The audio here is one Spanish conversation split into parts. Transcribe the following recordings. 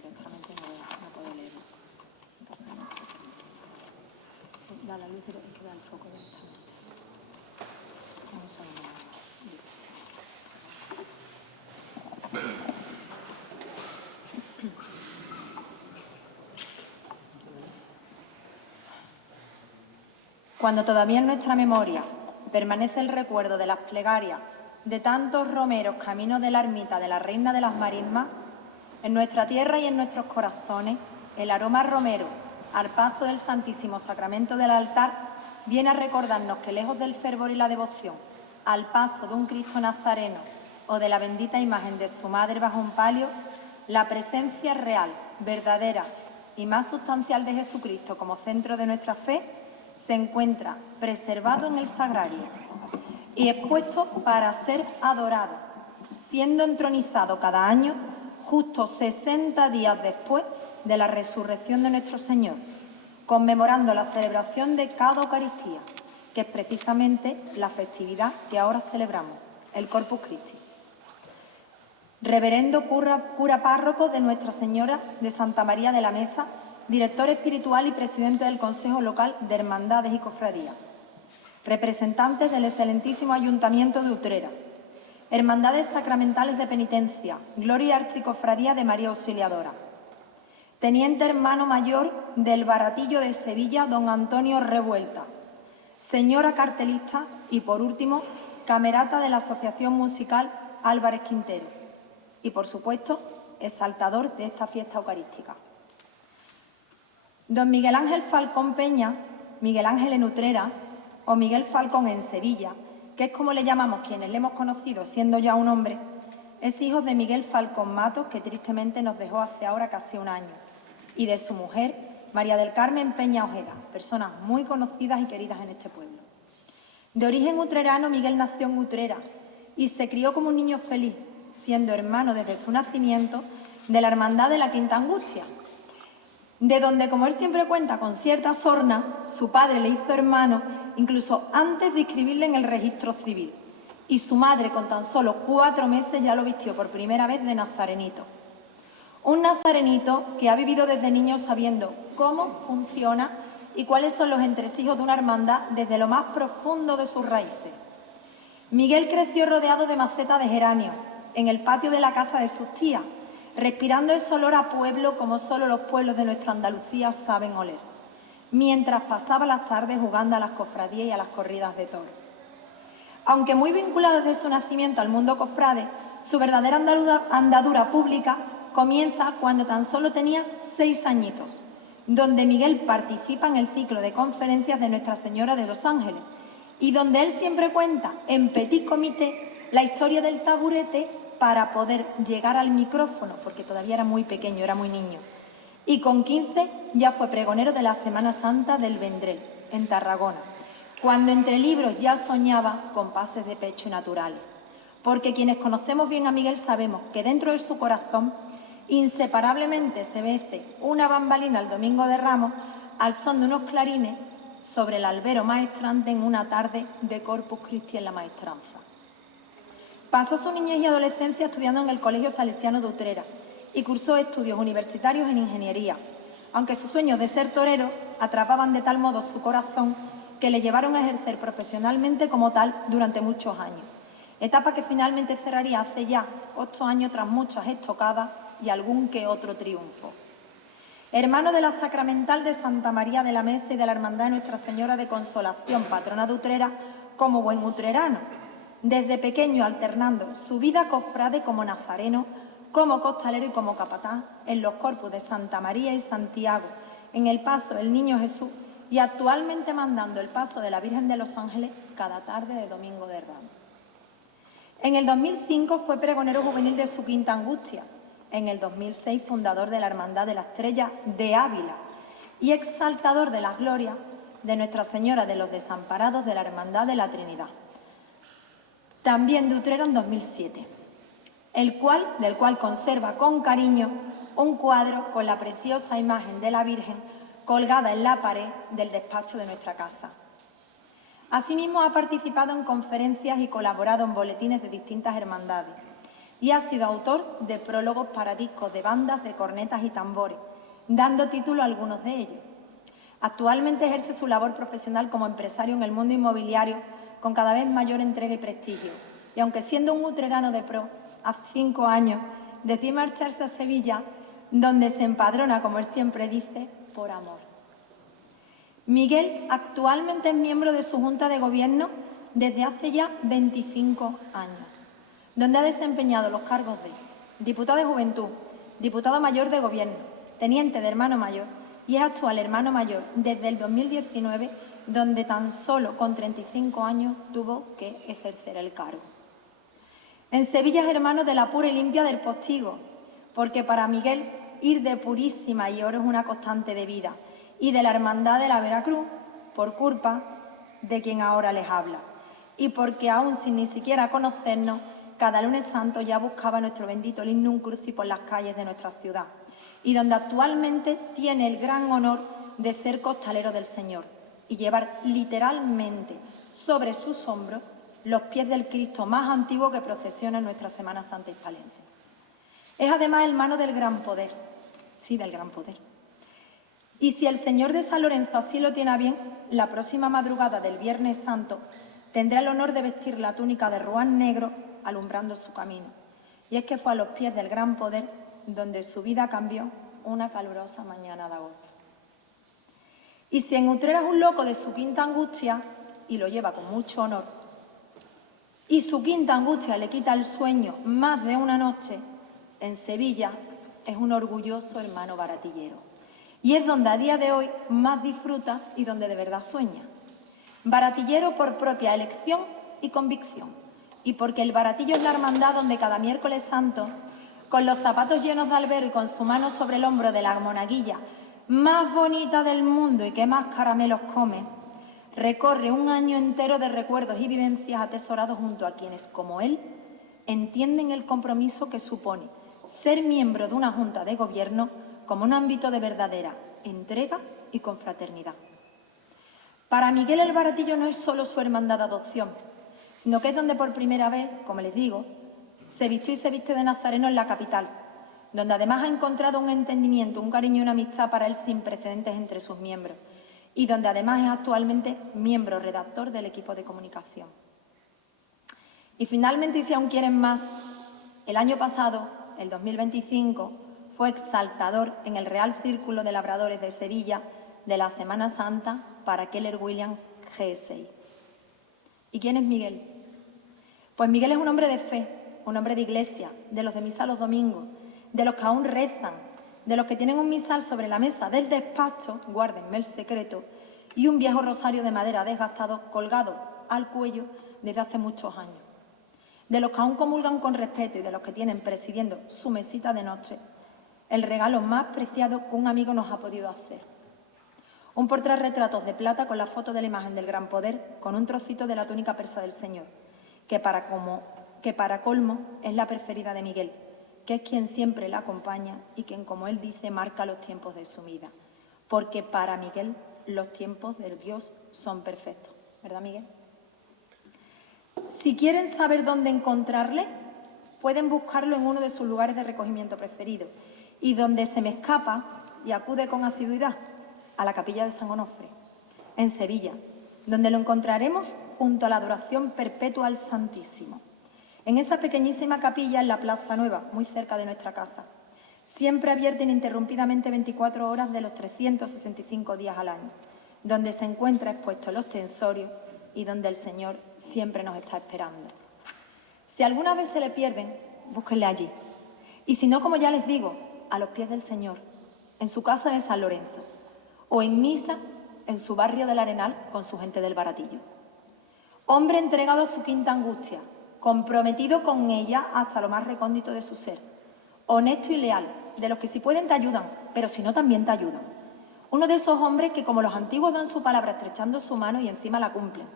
directamente no puedo leerlo. Entonces, sí, da la luz y que da el foco directamente. Un segundo más. Listo. Cuando todavía en nuestra memoria permanece el recuerdo de las plegarias de tantos romeros caminos de la ermita de la Reina de las Marismas, en nuestra tierra y en nuestros corazones, el aroma romero al paso del Santísimo Sacramento del altar viene a recordarnos que lejos del fervor y la devoción al paso de un Cristo Nazareno o de la bendita imagen de su madre bajo un palio, la presencia real, verdadera y más sustancial de Jesucristo como centro de nuestra fe se encuentra preservado en el sagrario y expuesto para ser adorado, siendo entronizado cada año justo 60 días después de la resurrección de nuestro Señor, conmemorando la celebración de cada Eucaristía, que es precisamente la festividad que ahora celebramos, el Corpus Christi. Reverendo cura párroco de Nuestra Señora de Santa María de la Mesa, director espiritual y presidente del Consejo Local de Hermandades y Cofradías, representantes del excelentísimo Ayuntamiento de Utrera, Hermandades Sacramentales de Penitencia, Gloria y Archicofradía de María Auxiliadora, Teniente Hermano Mayor del Baratillo de Sevilla, don Antonio Revuelta, señora cartelista y, por último, camerata de la Asociación Musical Álvarez Quintero y, por supuesto, exaltador de esta fiesta eucarística. Don Miguel Ángel Falcón Peña, Miguel Ángel en Utrera o Miguel Falcón en Sevilla, que es como le llamamos quienes le hemos conocido siendo ya un hombre, es hijo de Miguel Falcón Matos, que tristemente nos dejó hace ahora casi un año, y de su mujer, María del Carmen Peña Ojeda, personas muy conocidas y queridas en este pueblo. De origen utrerano, Miguel nació en Utrera y se crió como un niño feliz, siendo hermano desde su nacimiento de la Hermandad de la Quinta Angustia, de donde, como él siempre cuenta con cierta sorna, su padre le hizo hermano incluso antes de inscribirle en el registro civil, y su madre, con tan solo 4 meses, ya lo vistió por primera vez de nazarenito. Un nazarenito que ha vivido desde niño sabiendo cómo funciona y cuáles son los entresijos de una hermandad desde lo más profundo de sus raíces. Miguel creció rodeado de macetas de geranio, en el patio de la casa de sus tías, respirando ese olor a pueblo como solo los pueblos de nuestra Andalucía saben oler, mientras pasaba las tardes jugando a las cofradías y a las corridas de toros. Aunque muy vinculado desde su nacimiento al mundo cofrade, su verdadera andadura pública comienza cuando tan solo tenía 6 añitos, donde Miguel participa en el ciclo de conferencias de Nuestra Señora de los Ángeles y donde él siempre cuenta en petit comité la historia del taburete para poder llegar al micrófono, porque todavía era muy pequeño, era muy niño. Y con 15 ya fue pregonero de la Semana Santa del Vendrell, en Tarragona, cuando entre libros ya soñaba con pases de pecho naturales. Porque quienes conocemos bien a Miguel sabemos que dentro de su corazón inseparablemente se mece una bambalina el Domingo de Ramos al son de unos clarines sobre el albero maestrante en una tarde de Corpus Christi en la maestranza. Pasó su niñez y adolescencia estudiando en el Colegio Salesiano de Utrera y cursó estudios universitarios en ingeniería, aunque sus sueños de ser torero atrapaban de tal modo su corazón que le llevaron a ejercer profesionalmente como tal durante muchos años, etapa que finalmente cerraría hace ya 8 años tras muchas estocadas y algún que otro triunfo. Hermano de la Sacramental de Santa María de la Mesa y de la Hermandad de Nuestra Señora de Consolación, patrona de Utrera, como buen utrerano, desde pequeño alternando su vida cofrade como nazareno, como costalero y como capatán en los corpus de Santa María y Santiago, en el paso del Niño Jesús y actualmente mandando el paso de la Virgen de los Ángeles cada tarde de Domingo de Ramos. En el 2005 fue pregonero juvenil de su Quinta Angustia, en el 2006 fundador de la Hermandad de la Estrella de Ávila y exaltador de las glorias de Nuestra Señora de los Desamparados de la Hermandad de la Trinidad. También de Utrera en 2007, del cual conserva con cariño un cuadro con la preciosa imagen de la Virgen colgada en la pared del despacho de nuestra casa. Asimismo, ha participado en conferencias y colaborado en boletines de distintas hermandades, y ha sido autor de prólogos para discos de bandas de cornetas y tambores, dando título a algunos de ellos. Actualmente ejerce su labor profesional como empresario en el mundo inmobiliario con cada vez mayor entrega y prestigio. Y aunque siendo un utrerano de pro, hace 5 años decide marcharse a Sevilla, donde se empadrona, como él siempre dice, por amor. Miguel actualmente es miembro de su Junta de Gobierno desde hace ya 25 años, donde ha desempeñado los cargos de diputado de Juventud, diputado mayor de Gobierno, teniente de hermano mayor y es actual hermano mayor desde el 2019, donde tan solo con 35 años tuvo que ejercer el cargo. En Sevilla es hermano de la pura y limpia del Postigo, porque para Miguel ir de purísima y oro es una constante de vida, y de la Hermandad de la Veracruz, por culpa de quien ahora les habla, y porque aún sin ni siquiera conocernos, cada lunes santo ya buscaba nuestro bendito lignum crucis por las calles de nuestra ciudad, y donde actualmente tiene el gran honor de ser costalero del Señor y llevar literalmente sobre sus hombros los pies del Cristo más antiguo que procesiona en nuestra Semana Santa hispalense. Es además hermano del Gran Poder, sí, del Gran Poder. Y si el Señor de San Lorenzo así lo tiene a bien, la próxima madrugada del Viernes Santo tendrá el honor de vestir la túnica de ruán negro alumbrando su camino. Y es que fue a los pies del Gran Poder donde su vida cambió una calurosa mañana de agosto. Y si en Utrera es un loco de su quinta angustia, y lo lleva con mucho honor, y su quinta angustia le quita el sueño más de una noche, en Sevilla es un orgulloso hermano baratillero. Y es donde a día de hoy más disfruta y donde de verdad sueña. Baratillero por propia elección y convicción. Y porque el baratillo es la hermandad donde cada miércoles santo, con los zapatos llenos de albero y con su mano sobre el hombro de la monaguilla más bonita del mundo y que más caramelos come, recorre un año entero de recuerdos y vivencias atesorados junto a quienes, como él, entienden el compromiso que supone ser miembro de una Junta de Gobierno como un ámbito de verdadera entrega y confraternidad. Para Miguel el baratillo no es solo su hermandad de adopción, sino que es donde por primera vez, como les digo, se vistió y se viste de nazareno en la capital, donde además ha encontrado un entendimiento, un cariño y una amistad para él sin precedentes entre sus miembros, y donde además es actualmente miembro redactor del equipo de comunicación. Y finalmente, y si aún quieren más, el año pasado, el 2025, fue exaltador en el Real Círculo de Labradores de Sevilla de la Semana Santa para Keller Williams GSI. ¿Y quién es Miguel? Pues Miguel es un hombre de fe, un hombre de iglesia, de los de misa los domingos, de los que aún rezan, de los que tienen un misal sobre la mesa del despacho, guárdenme el secreto, y un viejo rosario de madera desgastado colgado al cuello desde hace muchos años. De los que aún comulgan con respeto y de los que tienen presidiendo su mesita de noche el regalo más preciado que un amigo nos ha podido hacer. Un portarretratos de plata con la foto de la imagen del Gran Poder con un trocito de la túnica persa del Señor, que para colmo es la preferida de Miguel, que es quien siempre la acompaña y quien, como él dice, marca los tiempos de su vida. Porque para Miguel los tiempos de Dios son perfectos. ¿Verdad, Miguel? Si quieren saber dónde encontrarle, pueden buscarlo en uno de sus lugares de recogimiento preferidos y donde se me escapa y acude con asiduidad, a la Capilla de San Onofre, en Sevilla, donde lo encontraremos junto a la adoración perpetua al Santísimo. En esa pequeñísima capilla en la Plaza Nueva, muy cerca de nuestra casa, siempre abierta ininterrumpidamente 24 horas de los 365 días al año, donde se encuentra expuesto el ostensorio y donde el Señor siempre nos está esperando. Si alguna vez se le pierden, búsquenle allí. Y si no, como ya les digo, a los pies del Señor, en su casa de San Lorenzo, o en misa en su barrio del Arenal con su gente del Baratillo. Hombre entregado a su quinta angustia, comprometido con ella hasta lo más recóndito de su ser, honesto y leal, de los que si pueden te ayudan, pero si no también te ayudan. Uno de esos hombres que como los antiguos dan su palabra estrechando su mano y encima la cumplen,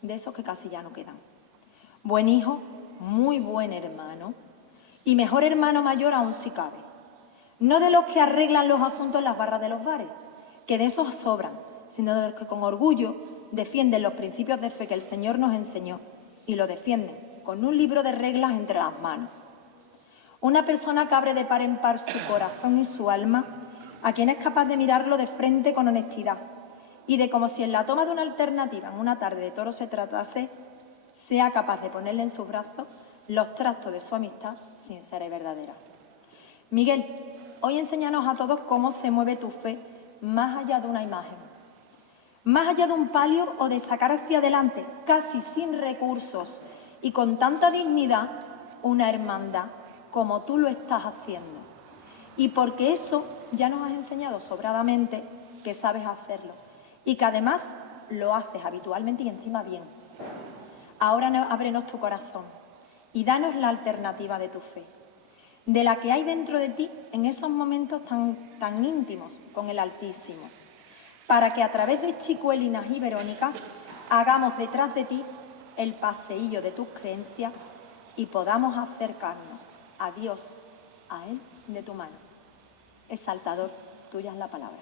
de esos que casi ya no quedan. Buen hijo, muy buen hermano y mejor hermano mayor aún si cabe. No de los que arreglan los asuntos en las barras de los bares, que de esos sobran, sino de los que con orgullo defienden los principios de fe que el Señor nos enseñó y lo defienden con un libro de reglas entre las manos. Una persona que abre de par en par su corazón y su alma a quien es capaz de mirarlo de frente con honestidad y de, como si en la toma de una alternativa en una tarde de toro se tratase, sea capaz de ponerle en sus brazos los trastos de su amistad sincera y verdadera. Miguel, hoy enséñanos a todos cómo se mueve tu fe más allá de una imagen, más allá de un palio o de sacar hacia adelante, casi sin recursos y con tanta dignidad, una hermandad como tú lo estás haciendo. Y porque eso ya nos has enseñado sobradamente que sabes hacerlo y que además lo haces habitualmente y encima bien. Ahora ábrenos tu corazón y danos la alternativa de tu fe, de la que hay dentro de ti en esos momentos tan íntimos con el Altísimo, para que a través de chicuelinas y verónicas hagamos detrás de ti el paseillo de tus creencias y podamos acercarnos a Dios, a Él, de tu mano. Exaltador, tuya es la palabra.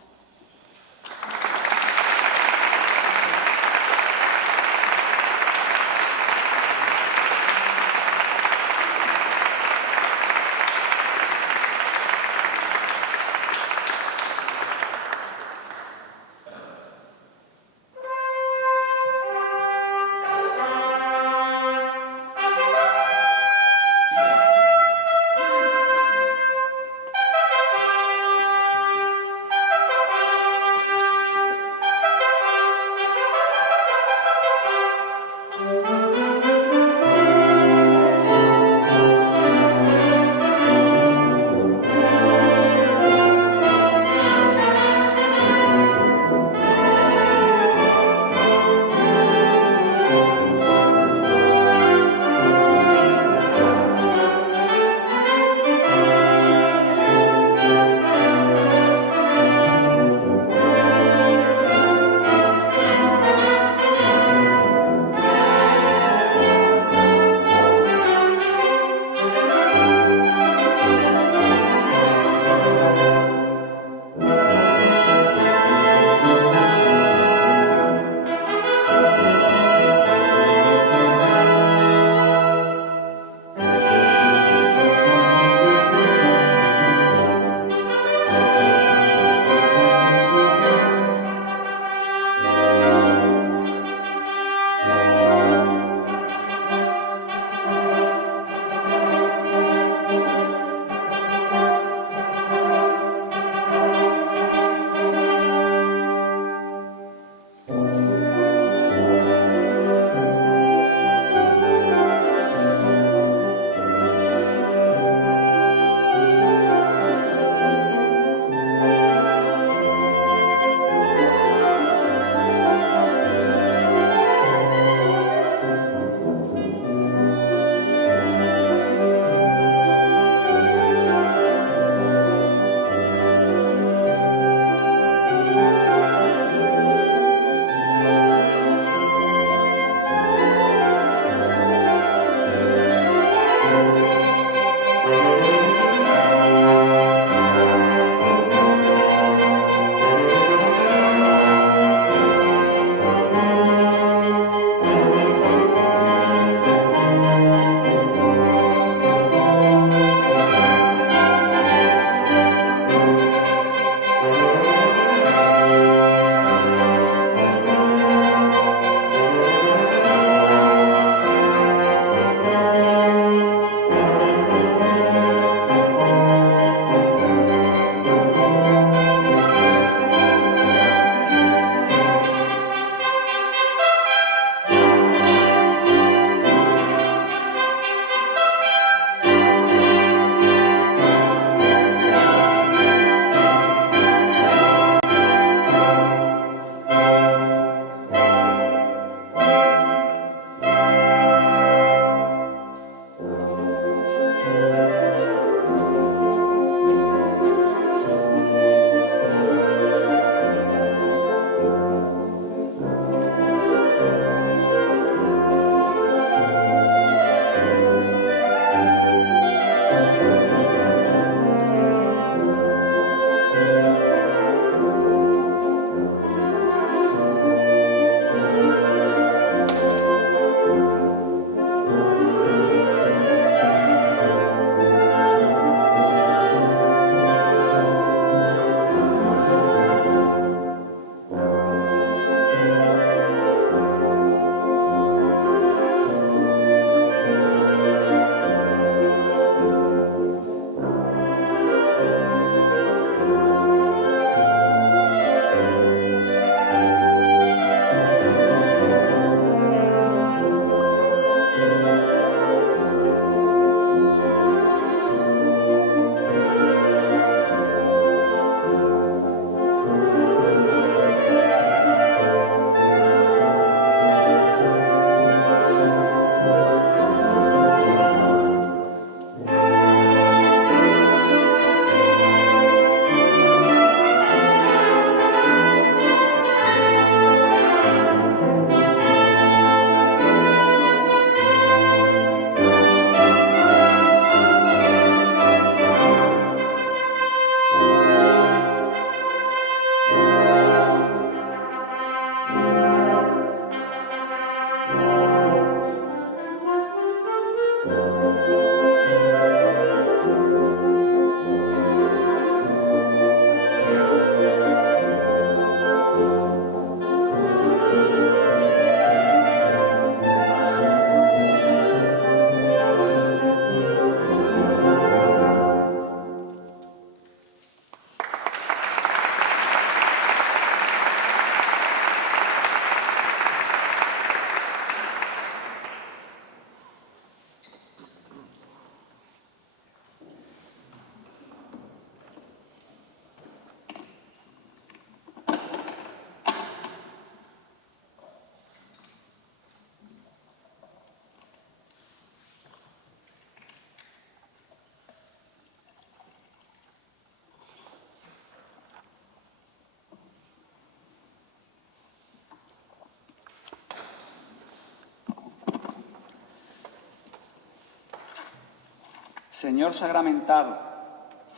Señor sacramentado,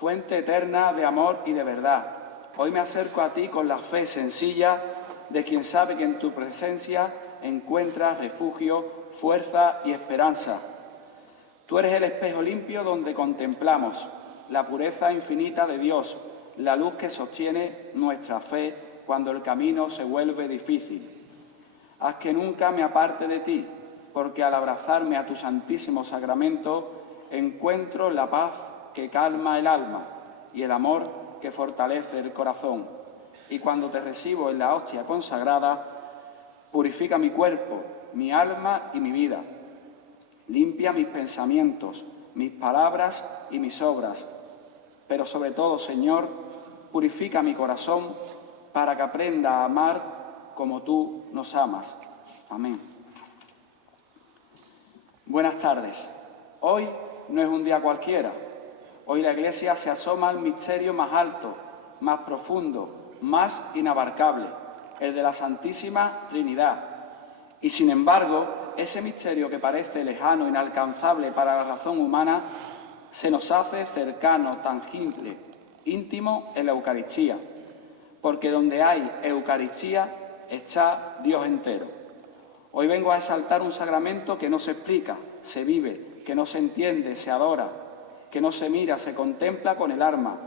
fuente eterna de amor y de verdad, hoy me acerco a ti con la fe sencilla de quien sabe que en tu presencia encuentra refugio, fuerza y esperanza. Tú eres el espejo limpio donde contemplamos la pureza infinita de Dios, la luz que sostiene nuestra fe cuando el camino se vuelve difícil. Haz que nunca me aparte de ti, porque al abrazarme a tu santísimo sacramento encuentro la paz que calma el alma y el amor que fortalece el corazón. Y cuando te recibo en la hostia consagrada, purifica mi cuerpo, mi alma y mi vida. Limpia mis pensamientos, mis palabras y mis obras. Pero sobre todo, Señor, purifica mi corazón para que aprenda a amar como tú nos amas. Amén. Buenas tardes. Hoy no es un día cualquiera. Hoy la Iglesia se asoma al misterio más alto, más profundo, más inabarcable, el de la Santísima Trinidad. Y sin embargo, ese misterio que parece lejano, inalcanzable para la razón humana, se nos hace cercano, tangible, íntimo en la Eucaristía. Porque donde hay Eucaristía está Dios entero. Hoy vengo a exaltar un sacramento que no se explica, se vive, que no se entiende, se adora, que no se mira, se contempla con el alma.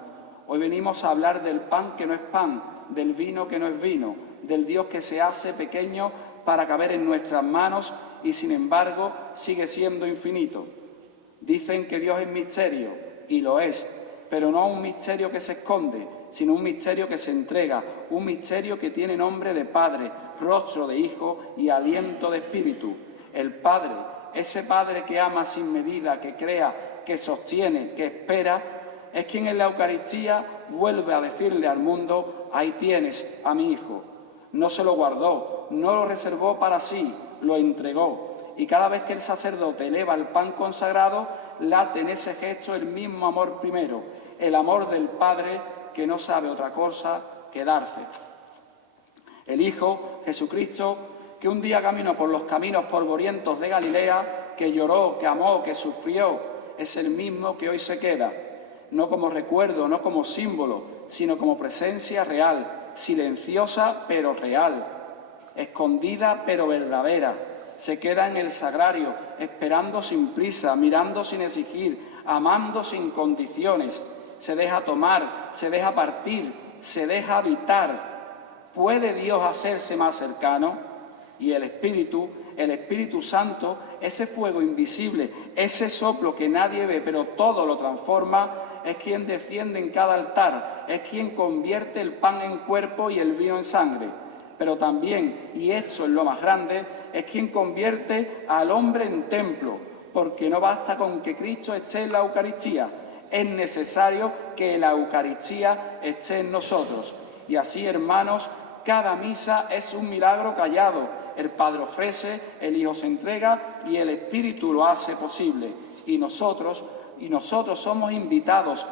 Hoy venimos a hablar del pan que no es pan, del vino que no es vino, del Dios que se hace pequeño para caber en nuestras manos y sin embargo sigue siendo infinito. Dicen que Dios es misterio, y lo es, pero no un misterio que se esconde, sino un misterio que se entrega, un misterio que tiene nombre de Padre, rostro de Hijo y aliento de Espíritu. El Padre, ese Padre que ama sin medida, que crea, que sostiene, que espera, es quien en la Eucaristía vuelve a decirle al mundo: ahí tienes a mi Hijo. No se lo guardó, no lo reservó para sí, lo entregó. Y cada vez que el sacerdote eleva el pan consagrado, late en ese gesto el mismo amor primero, el amor del Padre que no sabe otra cosa que darse. El Hijo, Jesucristo, que un día caminó por los caminos polvorientos de Galilea, que lloró, que amó, que sufrió, es el mismo que hoy se queda, no como recuerdo, no como símbolo, sino como presencia real, silenciosa pero real, escondida pero verdadera. Se queda en el sagrario, esperando sin prisa, mirando sin exigir, amando sin condiciones. Se deja tomar, se deja partir, se deja habitar. ¿Puede Dios hacerse más cercano? Y el Espíritu Santo, ese fuego invisible, ese soplo que nadie ve, pero todo lo transforma, es quien desciende en cada altar, es quien convierte el pan en cuerpo y el vino en sangre. Pero también, y eso es lo más grande, es quien convierte al hombre en templo, porque no basta con que Cristo esté en la Eucaristía, es necesario que la Eucaristía esté en nosotros. Y así, hermanos, cada misa es un milagro callado. El Padre ofrece, el Hijo se entrega y el Espíritu lo hace posible. Y nosotros somos invitados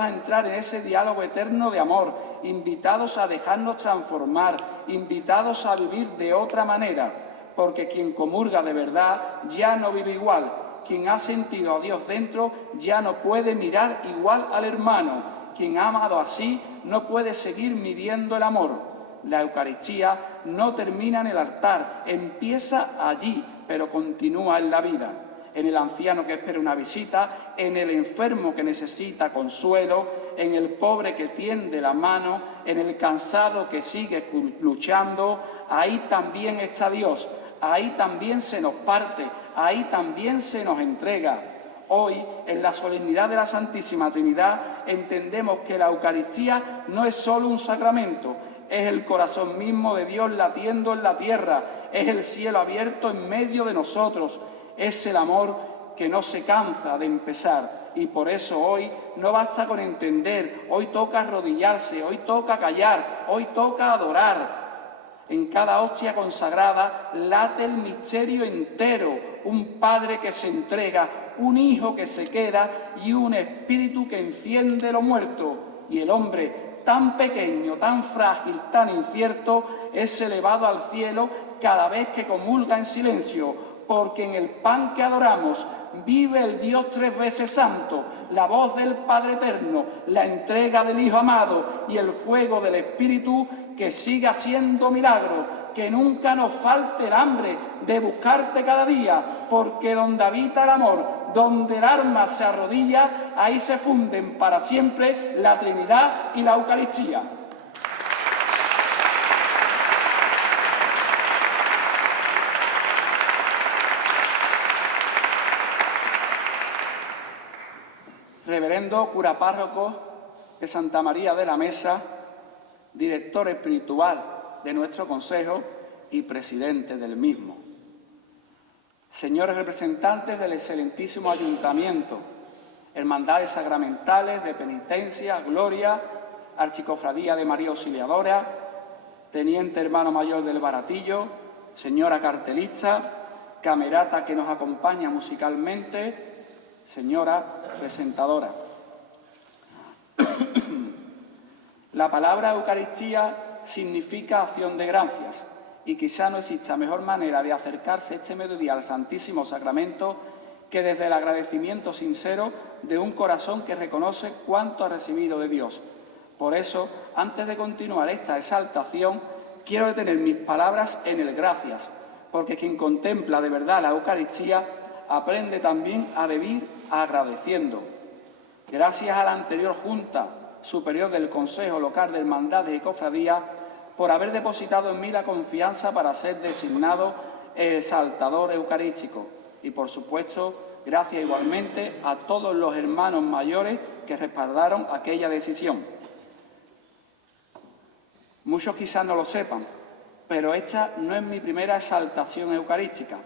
a entrar en ese diálogo eterno de amor, invitados a dejarnos transformar, invitados a vivir de otra manera, porque quien comulga de verdad ya no vive igual. Quien ha sentido a Dios dentro ya no puede mirar igual al hermano. Quien ha amado así no puede seguir midiendo el amor. La Eucaristía no termina en el altar, empieza allí, pero continúa en la vida. en el anciano que espera una visita, en el enfermo que necesita consuelo, en el pobre que tiende la mano, en el cansado que sigue luchando. Ahí también está Dios, ahí también se nos parte, ahí también se nos entrega. Hoy, en la solemnidad de la Santísima Trinidad, entendemos que la Eucaristía no es solo un sacramento, es el corazón mismo de Dios latiendo en la tierra, es el cielo abierto en medio de nosotros, es el amor que no se cansa de empezar. Y por eso hoy no basta con entender, hoy toca arrodillarse, hoy toca callar, hoy toca adorar. En cada hostia consagrada late el misterio entero, un Padre que se entrega, un Hijo que se queda y un Espíritu que enciende lo muerto. Y el hombre, tan pequeño, tan frágil, tan incierto, es elevado al cielo cada vez que comulga en silencio, porque en el pan que adoramos vive el Dios tres veces santo, la voz del Padre eterno, la entrega del Hijo amado y el fuego del Espíritu que sigue haciendo milagros. Que nunca nos falte el hambre de buscarte cada día, porque donde habita el amor, donde el alma se arrodilla, ahí se funden para siempre la Trinidad y la Eucaristía. Reverendo cura párroco de Santa María de la Mesa, director espiritual de nuestro consejo y presidente del mismo. Señores representantes del excelentísimo ayuntamiento, hermandades sacramentales de penitencia, gloria, archicofradía de María Auxiliadora, teniente hermano mayor del Baratillo, señora cartelista, camerata que nos acompaña musicalmente, señora presentadora. La palabra Eucaristía significa acción de gracias y quizá no exista mejor manera de acercarse este mediodía al Santísimo Sacramento que desde el agradecimiento sincero de un corazón que reconoce cuánto ha recibido de Dios. Por eso, antes de continuar esta exaltación, quiero detener mis palabras en el gracias, porque quien contempla de verdad la Eucaristía aprende también a vivir agradeciendo. Gracias a la anterior Junta Superior del Consejo Local de Hermandades y Cofradías por haber depositado en mí la confianza para ser designado exaltador eucarístico. Y, por supuesto, gracias igualmente a todos los hermanos mayores que respaldaron aquella decisión. Muchos quizás no lo sepan, pero esta no es mi primera exaltación eucarística.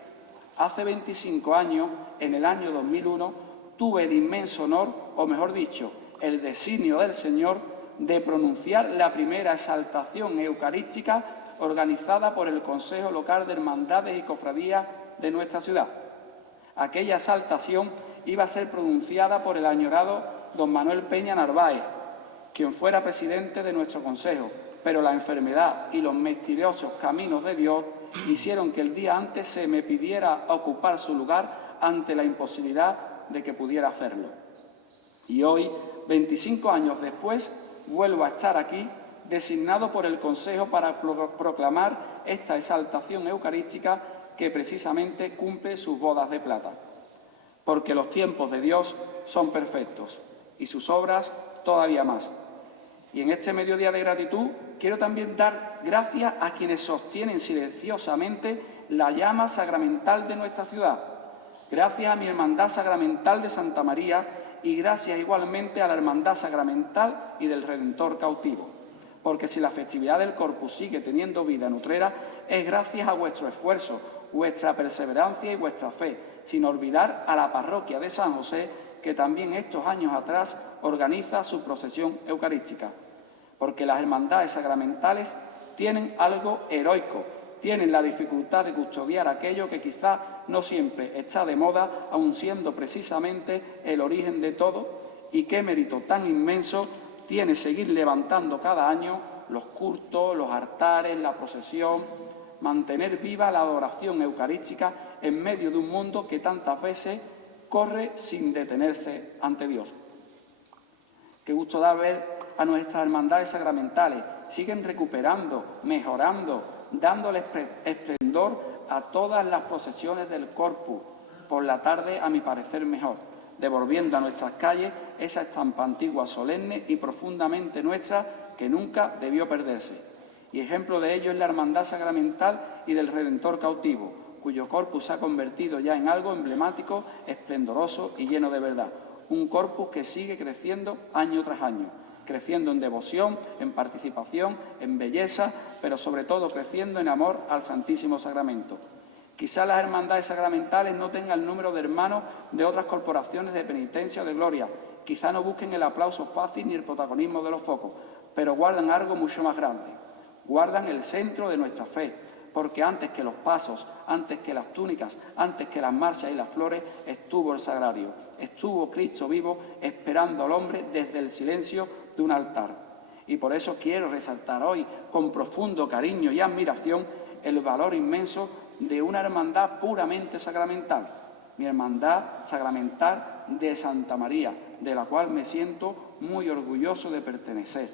Hace 25 años, en el año 2001, tuve el inmenso honor, o mejor dicho, el designio del Señor de pronunciar la primera exaltación eucarística organizada por el Consejo Local de Hermandades y Cofradías de nuestra ciudad. Aquella exaltación iba a ser pronunciada por el añorado don Manuel Peña Narváez, quien fuera presidente de nuestro consejo, pero la enfermedad y los misteriosos caminos de Dios hicieron que el día antes se me pidiera ocupar su lugar ante la imposibilidad de que pudiera hacerlo. Y hoy, 25 años después, vuelvo a estar aquí, designado por el Consejo para proclamar esta exaltación eucarística que precisamente cumple sus bodas de plata. Porque los tiempos de Dios son perfectos y sus obras todavía más. Y en este mediodía de gratitud quiero también dar gracias a quienes sostienen silenciosamente la llama sacramental de nuestra ciudad. Gracias a mi Hermandad Sacramental de Santa María y gracias igualmente a la Hermandad Sacramental y del Redentor Cautivo. Porque si la festividad del Corpus sigue teniendo vida en Utrera, es gracias a vuestro esfuerzo, vuestra perseverancia y vuestra fe, sin olvidar a la parroquia de San José, que también estos años atrás organiza su procesión eucarística. Porque las hermandades sacramentales tienen algo heroico, tienen la dificultad de custodiar aquello que quizá no siempre está de moda, aun siendo precisamente el origen de todo, y qué mérito tan inmenso tiene seguir levantando cada año los cultos, los altares, la procesión, mantener viva la adoración eucarística en medio de un mundo que tantas veces corre sin detenerse ante Dios. Qué gusto da ver a nuestras hermandades sacramentales, siguen recuperando, mejorando, dándole esplendor a todas las procesiones del Corpus, por la tarde, a mi parecer, mejor, devolviendo a nuestras calles esa estampa antigua, solemne y profundamente nuestra que nunca debió perderse. Y ejemplo de ello es la Hermandad Sacramental y del Redentor Cautivo, cuyo corpus se ha convertido ya en algo emblemático, esplendoroso y lleno de verdad. Un corpus que sigue creciendo año tras año, creciendo en devoción, en participación, en belleza, pero sobre todo creciendo en amor al Santísimo Sacramento. Quizá las hermandades sacramentales no tengan el número de hermanos de otras corporaciones de penitencia o de gloria, quizá no busquen el aplauso fácil ni el protagonismo de los focos, pero guardan algo mucho más grande, guardan el centro de nuestra fe, porque antes que los pasos, antes que las túnicas, antes que las marchas y las flores, estuvo el sagrario, estuvo Cristo vivo esperando al hombre desde el silencio de un altar. Y por eso quiero resaltar hoy con profundo cariño y admiración el valor inmenso de una hermandad puramente sacramental, mi hermandad sacramental de Santa María, de la cual me siento muy orgulloso de pertenecer.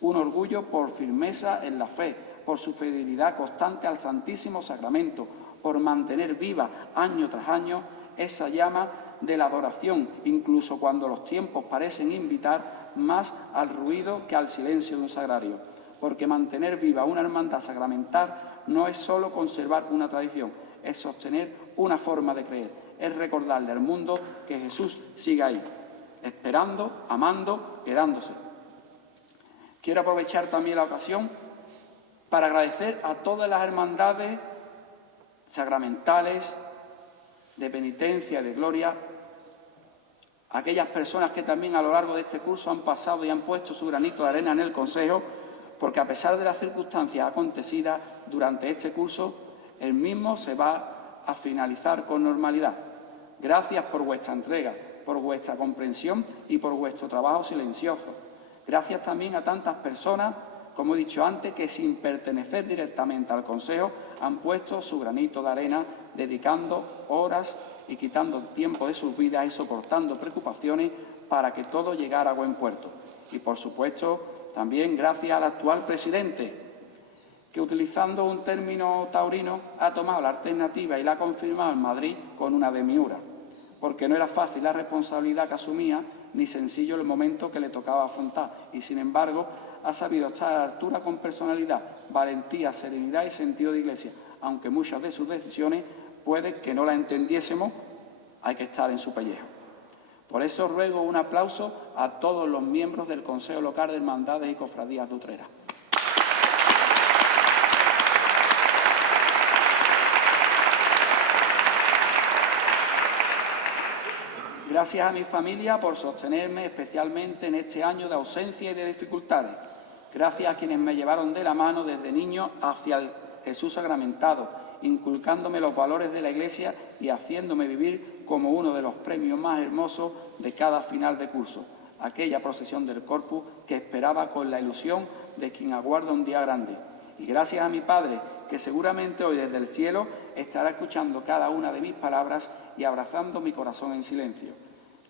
Un orgullo por firmeza en la fe, por su fidelidad constante al Santísimo Sacramento, por mantener viva año tras año esa llama de la adoración, incluso cuando los tiempos parecen invitar más al ruido que al silencio de un sagrario. Porque mantener viva una hermandad sacramental no es solo conservar una tradición, es sostener una forma de creer, es recordarle al mundo que Jesús sigue ahí, esperando, amando, quedándose. Quiero aprovechar también la ocasión para agradecer a todas las hermandades sacramentales, de penitencia, de gloria, a aquellas personas que también a lo largo de este curso han pasado y han puesto su granito de arena en el Consejo, porque a pesar de las circunstancias acontecidas durante este curso, el mismo se va a finalizar con normalidad. Gracias por vuestra entrega, por vuestra comprensión y por vuestro trabajo silencioso. Gracias también a tantas personas, como he dicho antes, que sin pertenecer directamente al Consejo han puesto su granito de arena, dedicando horas y quitando tiempo de sus vidas y soportando preocupaciones para que todo llegara a buen puerto. Y, por supuesto, también gracias al actual presidente, que utilizando un término taurino ha tomado la alternativa y la ha confirmado en Madrid con una demiura, porque no era fácil la responsabilidad que asumía ni sencillo el momento que le tocaba afrontar y, sin embargo, ha sabido estar a la altura con personalidad, valentía, serenidad y sentido de Iglesia. Aunque muchas de sus decisiones puede que no las entendiésemos, hay que estar en su pellejo. Por eso ruego un aplauso a todos los miembros del Consejo Local de Hermandades y Cofradías de Utrera. Gracias a mi familia por sostenerme especialmente en este año de ausencia y de dificultades. Gracias a quienes me llevaron de la mano desde niño hacia el Jesús sacramentado, inculcándome los valores de la Iglesia y haciéndome vivir como uno de los premios más hermosos de cada final de curso, aquella procesión del Corpus que esperaba con la ilusión de quien aguarda un día grande. Y gracias a mi Padre, que seguramente hoy desde el cielo estará escuchando cada una de mis palabras y abrazando mi corazón en silencio.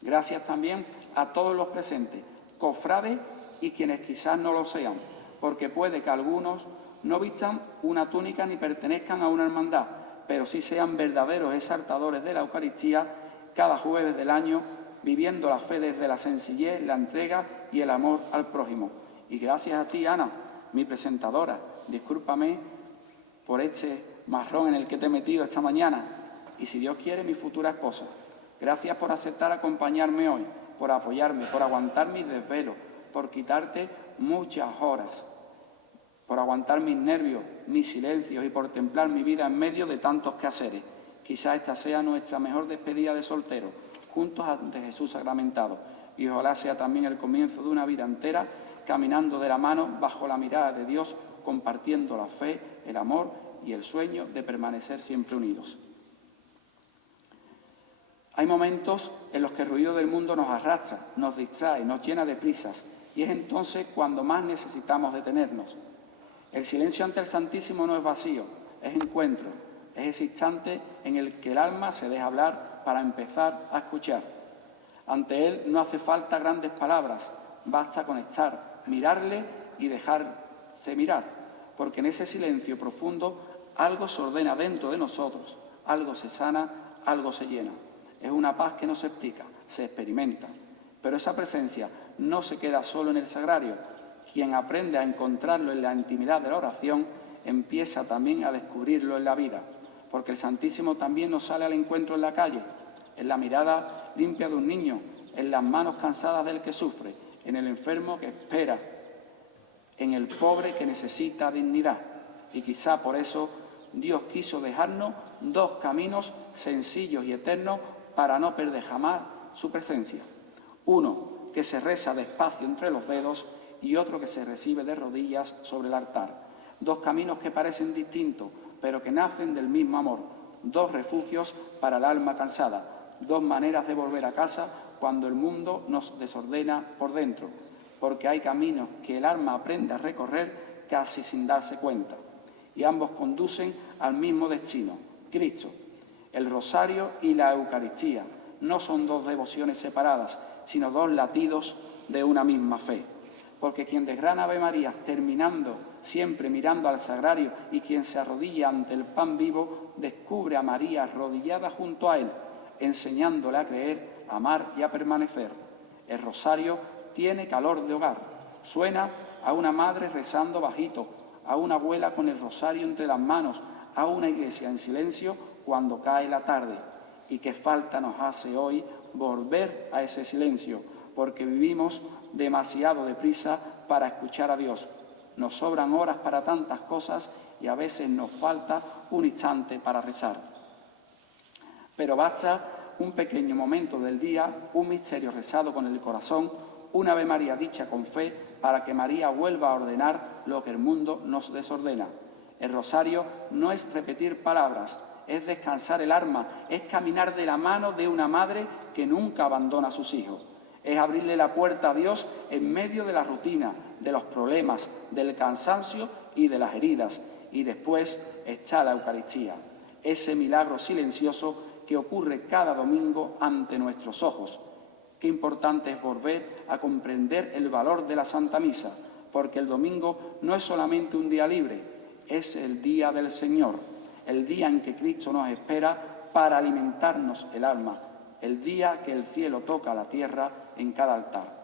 Gracias también a todos los presentes, cofrades y quienes quizás no lo sean, porque puede que algunos no vistan una túnica ni pertenezcan a una hermandad, pero sí sean verdaderos exaltadores de la Eucaristía cada jueves del año, viviendo la fe desde la sencillez, la entrega y el amor al prójimo. Y gracias a ti, Ana, mi presentadora, discúlpame por este marrón en el que te he metido esta mañana, y si Dios quiere, mi futura esposa. Gracias por aceptar acompañarme hoy, por apoyarme, por aguantar mis desvelos, por quitarte muchas horas, por aguantar mis nervios, mis silencios y por templar mi vida en medio de tantos quehaceres. Quizás esta sea nuestra mejor despedida de solteros, juntos ante Jesús sacramentado, y ojalá sea también el comienzo de una vida entera caminando de la mano bajo la mirada de Dios, compartiendo la fe, el amor y el sueño de permanecer siempre unidos. Hay momentos en los que el ruido del mundo nos arrastra, nos distrae, nos llena de prisas, y es entonces cuando más necesitamos detenernos. El silencio ante el Santísimo no es vacío, es encuentro, es ese instante en el que el alma se deja hablar para empezar a escuchar. Ante Él no hace falta grandes palabras, basta conectar, mirarle y dejarse mirar, porque en ese silencio profundo algo se ordena dentro de nosotros, algo se sana, algo se llena. Es una paz que no se explica, se experimenta. Pero esa presencia no se queda solo en el sagrario. Quien aprende a encontrarlo en la intimidad de la oración, empieza también a descubrirlo en la vida, porque el Santísimo también nos sale al encuentro en la calle, en la mirada limpia de un niño, en las manos cansadas del que sufre, en el enfermo que espera, en el pobre que necesita dignidad. Y quizá por eso Dios quiso dejarnos dos caminos sencillos y eternos para no perder jamás su presencia. Uno que se reza despacio entre los dedos y otro que se recibe de rodillas sobre el altar. Dos caminos que parecen distintos, pero que nacen del mismo amor. Dos refugios para el alma cansada. Dos maneras de volver a casa cuando el mundo nos desordena por dentro. Porque hay caminos que el alma aprende a recorrer casi sin darse cuenta. Y ambos conducen al mismo destino, Cristo. El rosario y la Eucaristía no son dos devociones separadas, sino dos latidos de una misma fe. Porque quien desgrana Ave María terminando siempre mirando al sagrario y quien se arrodilla ante el pan vivo descubre a María arrodillada junto a él, enseñándole a creer, a amar y a permanecer. El rosario tiene calor de hogar. Suena a una madre rezando bajito, a una abuela con el rosario entre las manos, a una iglesia en silencio cuando cae la tarde. Y qué falta nos hace hoy volver a ese silencio, porque vivimos demasiado deprisa para escuchar a Dios. Nos sobran horas para tantas cosas y a veces nos falta un instante para rezar. Pero basta un pequeño momento del día, un misterio rezado con el corazón, una Ave María dicha con fe para que María vuelva a ordenar lo que el mundo nos desordena. El rosario no es repetir palabras, es descansar el alma, es caminar de la mano de una madre que nunca abandona a sus hijos. Es abrirle la puerta a Dios en medio de la rutina, de los problemas, del cansancio y de las heridas. Y después está la Eucaristía, ese milagro silencioso que ocurre cada domingo ante nuestros ojos. Qué importante es volver a comprender el valor de la Santa Misa, porque el domingo no es solamente un día libre, es el día del Señor, el día en que Cristo nos espera para alimentarnos el alma, el día que el cielo toca la tierra en cada altar.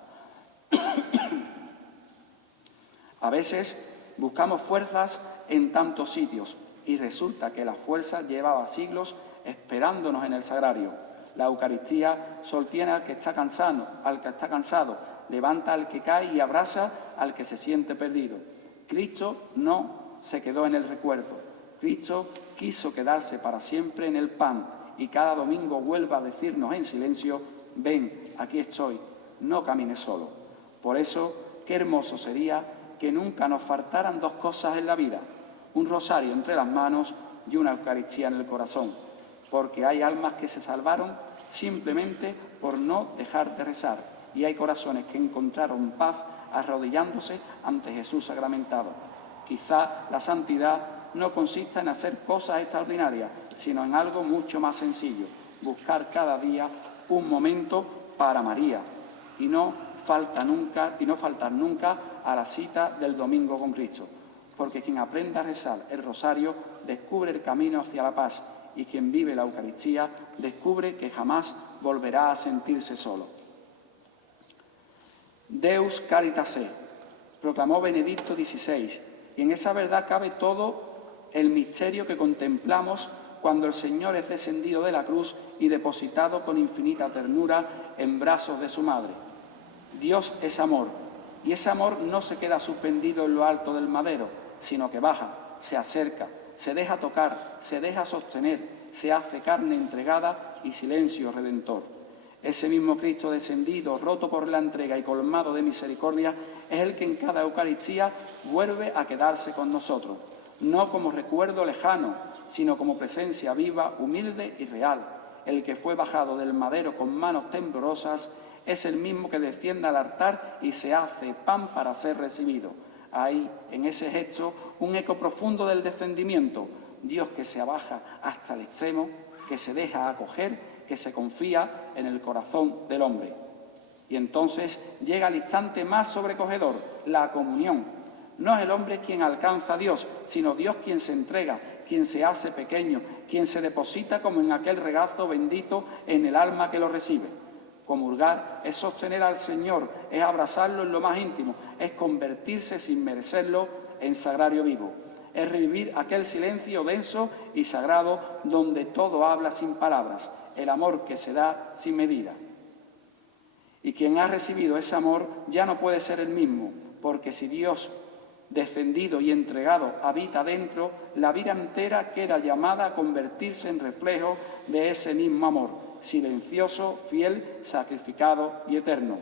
A veces buscamos fuerzas en tantos sitios y resulta que la fuerza llevaba siglos esperándonos en el sagrario. La Eucaristía sostiene al que está cansado, levanta al que cae y abraza al que se siente perdido. Cristo no se quedó en el recuerdo. Cristo quiso quedarse para siempre en el pan y cada domingo vuelve a decirnos en silencio: ven, aquí estoy, no camines solo. Por eso, qué hermoso sería que nunca nos faltaran dos cosas en la vida: un rosario entre las manos y una Eucaristía en el corazón, porque hay almas que se salvaron simplemente por no dejar de rezar y hay corazones que encontraron paz arrodillándose ante Jesús sacramentado. Quizá la santidad no consista en hacer cosas extraordinarias, sino en algo mucho más sencillo: buscar cada día un momento para María y no faltar nunca a la cita del domingo con Cristo, porque quien aprende a rezar el rosario descubre el camino hacia la paz y quien vive la Eucaristía descubre que jamás volverá a sentirse solo. Deus caritas est, proclamó Benedicto XVI, y en esa verdad cabe todo el misterio que contemplamos cuando el Señor es descendido de la cruz y depositado con infinita ternura en brazos de su madre. Dios es amor, y ese amor no se queda suspendido en lo alto del madero, sino que baja, se acerca, se deja tocar, se deja sostener, se hace carne entregada y silencio redentor. Ese mismo Cristo descendido, roto por la entrega y colmado de misericordia, es el que en cada Eucaristía vuelve a quedarse con nosotros, no como recuerdo lejano, sino como presencia viva, humilde y real. El que fue bajado del madero con manos temblorosas es el mismo que desciende al altar y se hace pan para ser recibido. Hay en ese gesto un eco profundo del descendimiento, Dios que se abaja hasta el extremo, que se deja acoger, que se confía en el corazón del hombre. Y entonces llega el instante más sobrecogedor, la comunión. No es el hombre quien alcanza a Dios, sino Dios quien se entrega, quien se hace pequeño, quien se deposita como en aquel regazo bendito en el alma que lo recibe. Comulgar es sostener al Señor, es abrazarlo en lo más íntimo, es convertirse sin merecerlo en sagrario vivo. Es revivir aquel silencio denso y sagrado donde todo habla sin palabras, el amor que se da sin medida. Y quien ha recibido ese amor ya no puede ser el mismo, porque si Dios, defendido y entregado, habita dentro, la vida entera queda llamada a convertirse en reflejo de ese mismo amor, silencioso, fiel, sacrificado y eterno.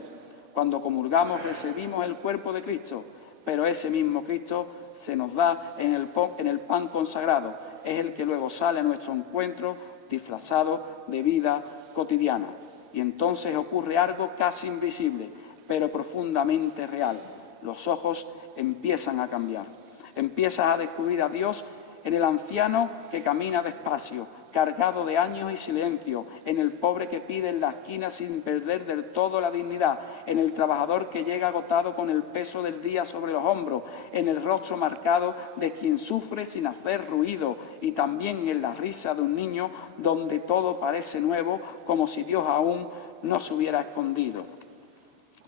Cuando comulgamos recibimos el cuerpo de Cristo, pero ese mismo Cristo se nos da en el pan consagrado, es el que luego sale a nuestro encuentro disfrazado de vida cotidiana. Y entonces ocurre algo casi invisible, pero profundamente real. Los ojos empiezan a cambiar. Empiezas a descubrir a Dios en el anciano que camina despacio, cargado de años y silencio, en el pobre que pide en la esquina sin perder del todo la dignidad, en el trabajador que llega agotado con el peso del día sobre los hombros, en el rostro marcado de quien sufre sin hacer ruido y también en la risa de un niño donde todo parece nuevo, como si Dios aún no se hubiera escondido.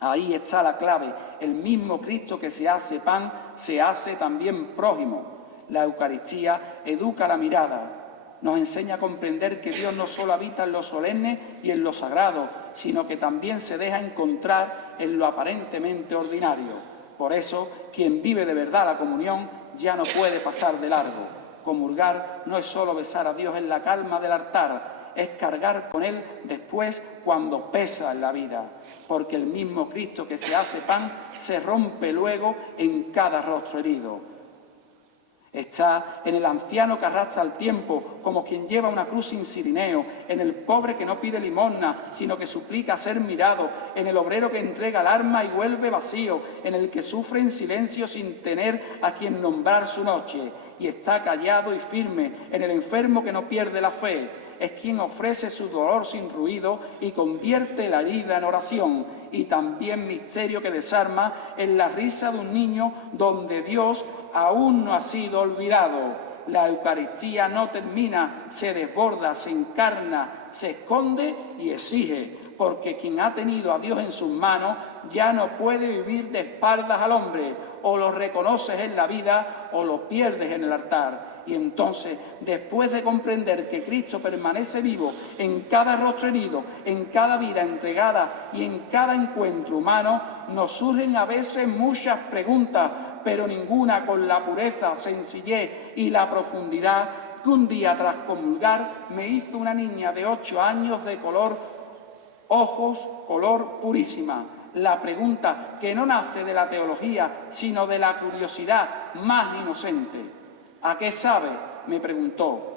Ahí está la clave, el mismo Cristo que se hace pan, se hace también prójimo. La Eucaristía educa la mirada, nos enseña a comprender que Dios no solo habita en lo solemne y en lo sagrado, sino que también se deja encontrar en lo aparentemente ordinario. Por eso, quien vive de verdad la comunión ya no puede pasar de largo. Comulgar no es solo besar a Dios en la calma del altar, es cargar con Él después cuando pesa en la vida, porque el mismo Cristo que se hace pan se rompe luego en cada rostro herido. Está en el anciano que arrastra el tiempo, como quien lleva una cruz sin cirineo, en el pobre que no pide limosna, sino que suplica ser mirado, en el obrero que entrega el arma y vuelve vacío, en el que sufre en silencio sin tener a quien nombrar su noche, y está callado y firme, en el enfermo que no pierde la fe. Es quien ofrece su dolor sin ruido y convierte la herida en oración, y también misterio que desarma en la risa de un niño donde Dios aún no ha sido olvidado. La Eucaristía no termina, se desborda, se encarna, se esconde y exige, porque quien ha tenido a Dios en sus manos ya no puede vivir de espaldas al hombre, o lo reconoces en la vida o lo pierdes en el altar. Y entonces, después de comprender que Cristo permanece vivo en cada rostro herido, en cada vida entregada y en cada encuentro humano, nos surgen a veces muchas preguntas, pero ninguna con la pureza, sencillez y la profundidad que un día tras comulgar me hizo una niña de 8 años de ojos color purísima. La pregunta que no nace de la teología, sino de la curiosidad más inocente. ¿A qué sabe?, me preguntó.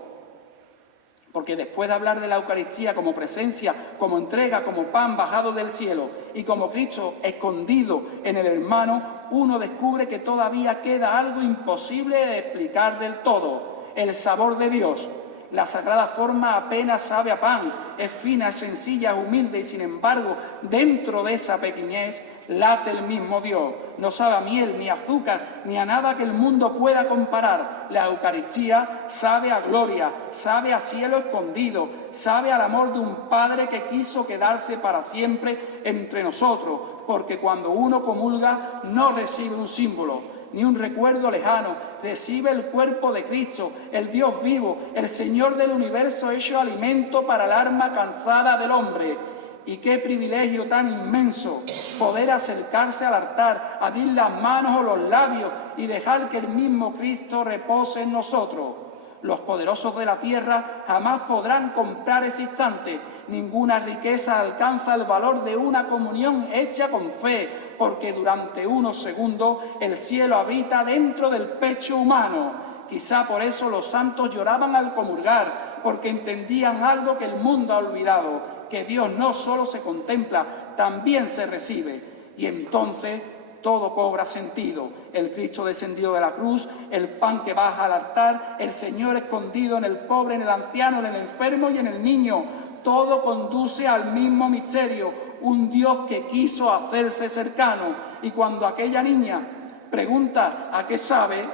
Porque después de hablar de la Eucaristía como presencia, como entrega, como pan bajado del cielo y como Cristo escondido en el hermano, uno descubre que todavía queda algo imposible de explicar del todo: el sabor de Dios. La sagrada forma apenas sabe a pan, es fina, es sencilla, es humilde y sin embargo, dentro de esa pequeñez late el mismo Dios. No sabe a miel, ni a azúcar, ni a nada que el mundo pueda comparar. La Eucaristía sabe a gloria, sabe a cielo escondido, sabe al amor de un Padre que quiso quedarse para siempre entre nosotros, porque cuando uno comulga no recibe un símbolo ni un recuerdo lejano, recibe el cuerpo de Cristo, el Dios vivo, el Señor del universo hecho alimento para el alma cansada del hombre. Y qué privilegio tan inmenso poder acercarse al altar, abrir las manos o los labios y dejar que el mismo Cristo repose en nosotros. Los poderosos de la tierra jamás podrán comprar ese instante. Ninguna riqueza alcanza el valor de una comunión hecha con fe, porque durante unos segundos el cielo habita dentro del pecho humano. Quizá por eso los santos lloraban al comulgar, porque entendían algo que el mundo ha olvidado, que Dios no solo se contempla, también se recibe. Y entonces todo cobra sentido. El Cristo descendido de la cruz, el pan que baja al altar, el Señor escondido en el pobre, en el anciano, en el enfermo y en el niño. Todo conduce al mismo misterio, un Dios que quiso hacerse cercano. Y cuando aquella niña pregunta a qué sabe,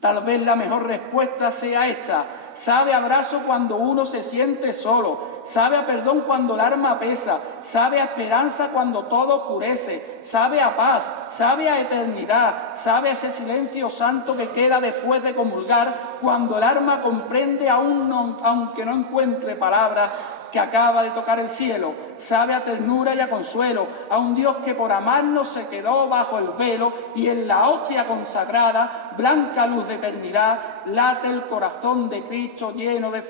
Tal vez la mejor respuesta sea esta: sabe a abrazo cuando uno se siente solo, sabe a perdón cuando el alma pesa, sabe a esperanza cuando todo oscurece, sabe a paz, sabe a eternidad, sabe a ese silencio santo que queda después de comulgar, cuando el alma comprende, aunque no encuentre palabras, que acaba de tocar el cielo, sabe a ternura y a consuelo, a un Dios que por amarnos se quedó bajo el velo y en la hostia consagrada, blanca luz de eternidad, late el corazón de Cristo lleno de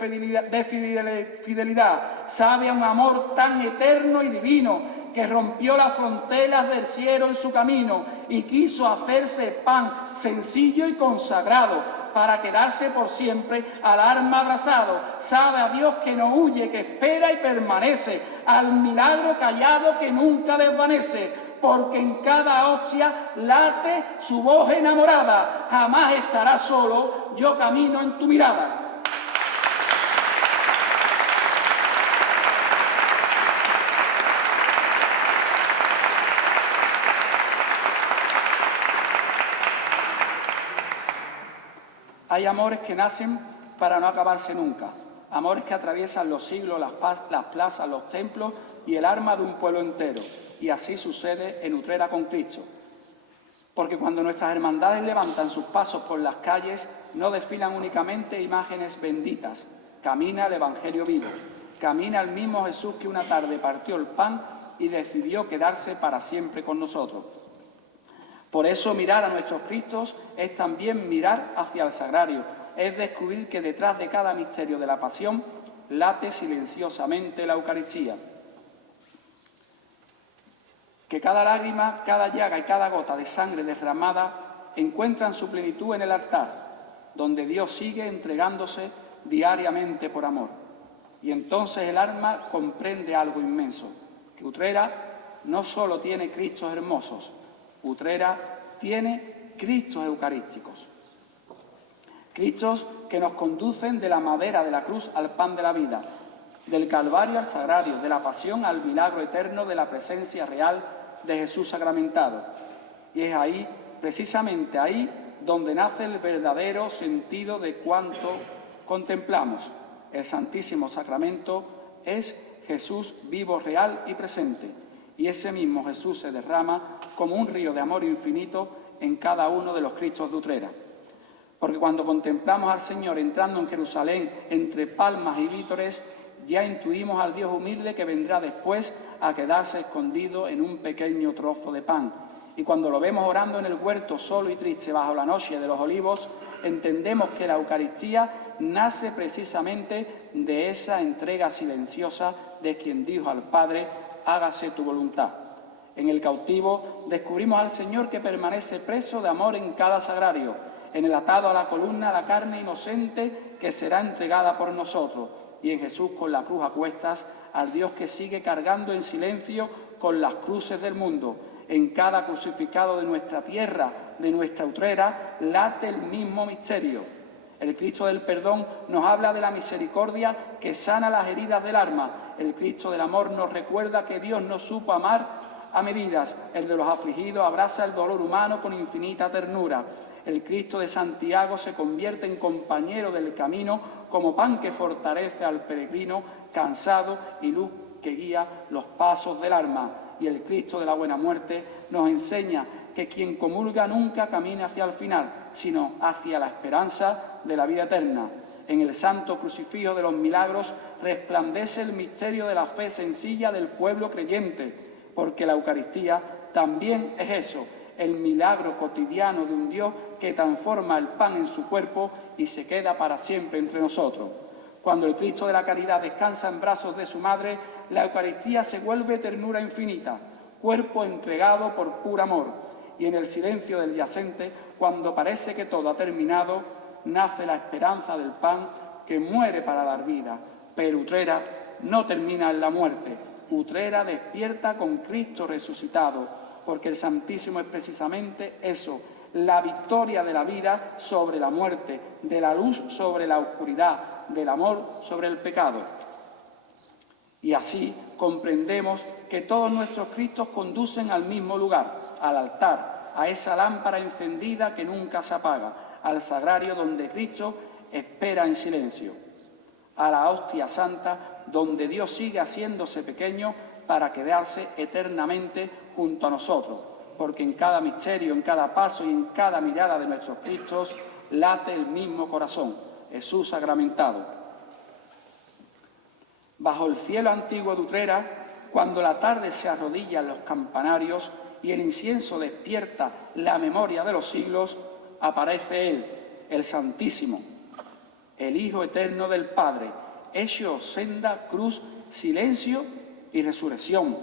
fidelidad, sabe a un amor tan eterno y divino que rompió las fronteras del cielo en su camino y quiso hacerse pan sencillo y consagrado, para quedarse por siempre al alma abrazado. Sabe a Dios que no huye, que espera y permanece, al milagro callado que nunca desvanece, porque en cada hostia late su voz enamorada. Jamás estarás solo, yo camino en tu mirada. Hay amores que nacen para no acabarse nunca, amores que atraviesan los siglos, las plazas, los templos y el alma de un pueblo entero. Y así sucede en Utrera con Cristo. Porque cuando nuestras hermandades levantan sus pasos por las calles, no desfilan únicamente imágenes benditas, camina el Evangelio vivo, camina el mismo Jesús que una tarde partió el pan y decidió quedarse para siempre con nosotros. Por eso mirar a nuestros Cristos es también mirar hacia el sagrario, es descubrir que detrás de cada misterio de la pasión late silenciosamente la Eucaristía. Que cada lágrima, cada llaga y cada gota de sangre derramada encuentran su plenitud en el altar, donde Dios sigue entregándose diariamente por amor. Y entonces el alma comprende algo inmenso, que Utrera no solo tiene Cristos hermosos, Utrera tiene Cristos eucarísticos. Cristos que nos conducen de la madera de la cruz al pan de la vida, del Calvario al sagrario, de la pasión al milagro eterno de la presencia real de Jesús sacramentado. Y es ahí, precisamente ahí, donde nace el verdadero sentido de cuanto contemplamos. El Santísimo Sacramento es Jesús vivo, real y presente. Y ese mismo Jesús se derrama como un río de amor infinito en cada uno de los Cristos de Utrera. Porque cuando contemplamos al Señor entrando en Jerusalén entre palmas y vítores, ya intuimos al Dios humilde que vendrá después a quedarse escondido en un pequeño trozo de pan. Y cuando lo vemos orando en el huerto solo y triste bajo la noche de los olivos, entendemos que la Eucaristía nace precisamente de esa entrega silenciosa de quien dijo al Padre: hágase tu voluntad. En el cautivo descubrimos al Señor que permanece preso de amor en cada sagrario, en el atado a la columna la carne inocente que será entregada por nosotros, y en Jesús con la cruz a cuestas, al Dios que sigue cargando en silencio con las cruces del mundo. En cada crucificado de nuestra tierra, de nuestra Utrera, late el mismo misterio. El Cristo del perdón nos habla de la misericordia que sana las heridas del alma. El Cristo del amor nos recuerda que Dios nos supo amar a medidas. El de los afligidos abraza el dolor humano con infinita ternura. El Cristo de Santiago se convierte en compañero del camino, como pan que fortalece al peregrino cansado y luz que guía los pasos del alma. Y el Cristo de la buena muerte nos enseña que quien comulga nunca camina hacia el final, sino hacia la esperanza de la vida eterna. En el santo crucifijo de los milagros resplandece el misterio de la fe sencilla del pueblo creyente, porque la Eucaristía también es eso, el milagro cotidiano de un Dios que transforma el pan en su cuerpo y se queda para siempre entre nosotros. Cuando el Cristo de la caridad descansa en brazos de su madre, la Eucaristía se vuelve ternura infinita, cuerpo entregado por puro amor. Y en el silencio del yacente, cuando parece que todo ha terminado, nace la esperanza del pan que muere para dar vida. Pero Utrera no termina en la muerte. Utrera despierta con Cristo resucitado, porque el Santísimo es precisamente eso, la victoria de la vida sobre la muerte, de la luz sobre la oscuridad, del amor sobre el pecado. Y así comprendemos que todos nuestros Cristos conducen al mismo lugar, al altar, a esa lámpara encendida que nunca se apaga, al sagrario donde Cristo espera en silencio, a la hostia santa donde Dios sigue haciéndose pequeño para quedarse eternamente junto a nosotros, porque en cada misterio, en cada paso y en cada mirada de nuestros Cristos late el mismo corazón, Jesús sacramentado. Bajo el cielo antiguo de Utrera, cuando la tarde se arrodilla en los campanarios y el incienso despierta la memoria de los siglos, aparece Él, el Santísimo, el Hijo eterno del Padre, hecho senda, cruz, silencio y resurrección.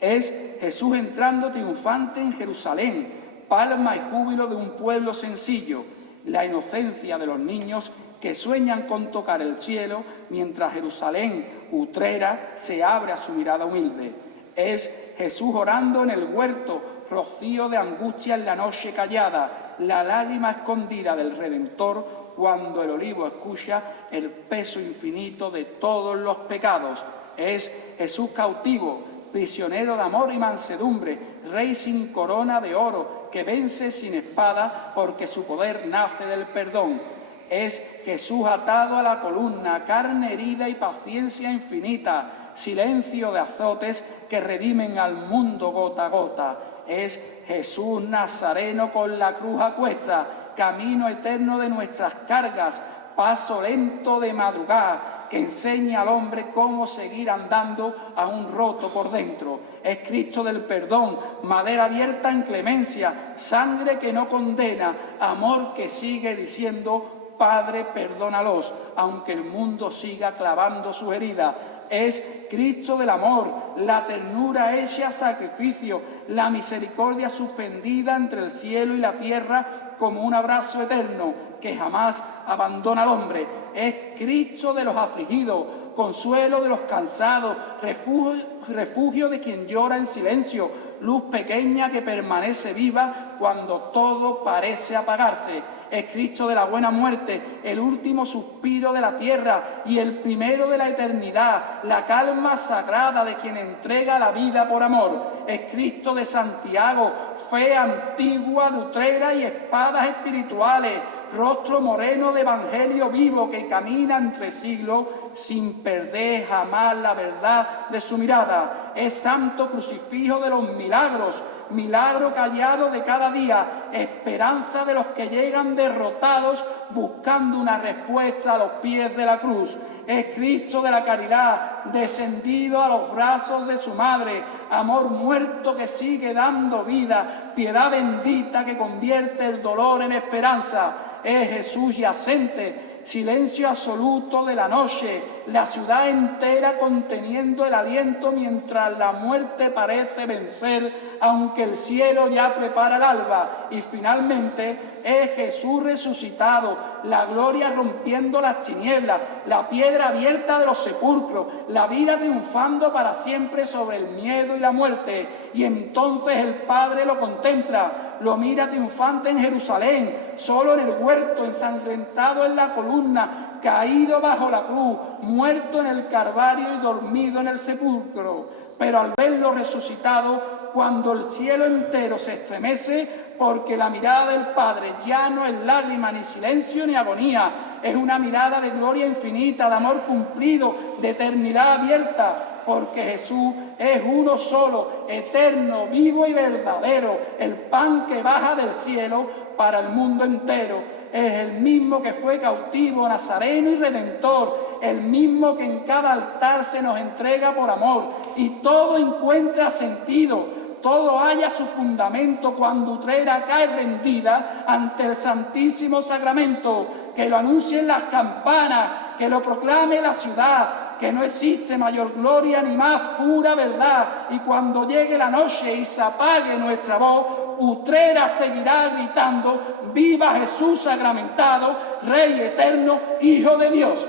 Es Jesús entrando triunfante en Jerusalén, palma y júbilo de un pueblo sencillo, la inocencia de los niños que sueñan con tocar el cielo, mientras Jerusalén, Utrera, se abre a su mirada humilde. Es Jesús orando en el huerto, rocío de angustia en la noche callada, la lágrima escondida del Redentor cuando el olivo escucha el peso infinito de todos los pecados. Es Jesús cautivo, prisionero de amor y mansedumbre, rey sin corona de oro, que vence sin espada porque su poder nace del perdón. Es Jesús atado a la columna, carne herida y paciencia infinita, silencio de azotes que redimen al mundo gota a gota. Es Jesús Nazareno con la cruz a cuesta, camino eterno de nuestras cargas, paso lento de madrugada, que enseña al hombre cómo seguir andando aún roto por dentro. Es Cristo del perdón, madera abierta en clemencia, sangre que no condena, amor que sigue diciendo: Padre, perdónalos, aunque el mundo siga clavando sus heridas. Es Cristo del amor, la ternura hecha sacrificio, la misericordia suspendida entre el cielo y la tierra como un abrazo eterno que jamás abandona al hombre. Es Cristo de los afligidos, consuelo de los cansados, refugio de quien llora en silencio, luz pequeña que permanece viva cuando todo parece apagarse. Es Cristo de la buena muerte, el último suspiro de la tierra y el primero de la eternidad, la calma sagrada de quien entrega la vida por amor. Es Cristo de Santiago, fe antigua de Utrera y espadas espirituales, rostro moreno de evangelio vivo que camina entre siglos sin perder jamás la verdad de su mirada. Es santo crucifijo de los milagros, milagro callado de cada día, esperanza de los que llegan derrotados buscando una respuesta a los pies de la cruz. Es Cristo de la caridad, descendido a los brazos de su madre, amor muerto que sigue dando vida, piedad bendita que convierte el dolor en esperanza. Es Jesús yacente, silencio absoluto de la noche, la ciudad entera conteniendo el aliento mientras la muerte parece vencer, aunque el cielo ya prepara el alba. Y finalmente es Jesús resucitado, la gloria rompiendo las tinieblas, la piedra abierta de los sepulcros, la vida triunfando para siempre sobre el miedo y la muerte. Y entonces el Padre lo contempla, lo mira triunfante en Jerusalén, solo en el huerto, ensangrentado en la columna, caído bajo la cruz, muerto en el Calvario y dormido en el sepulcro. Pero al verlo resucitado, cuando el cielo entero se estremece, porque la mirada del Padre ya no es lágrima, ni silencio, ni agonía, es una mirada de gloria infinita, de amor cumplido, de eternidad abierta, porque Jesús es uno solo, eterno, vivo y verdadero, el pan que baja del cielo para el mundo entero. Es el mismo que fue cautivo, nazareno y redentor, el mismo que en cada altar se nos entrega por amor, y todo encuentra sentido. Todo halla su fundamento cuando Utrera cae rendida ante el Santísimo Sacramento. Que lo anuncien las campanas, que lo proclame la ciudad, que no existe mayor gloria ni más pura verdad. Y cuando llegue la noche y se apague nuestra voz, Utrera seguirá gritando: ¡Viva Jesús sacramentado, Rey eterno, Hijo de Dios!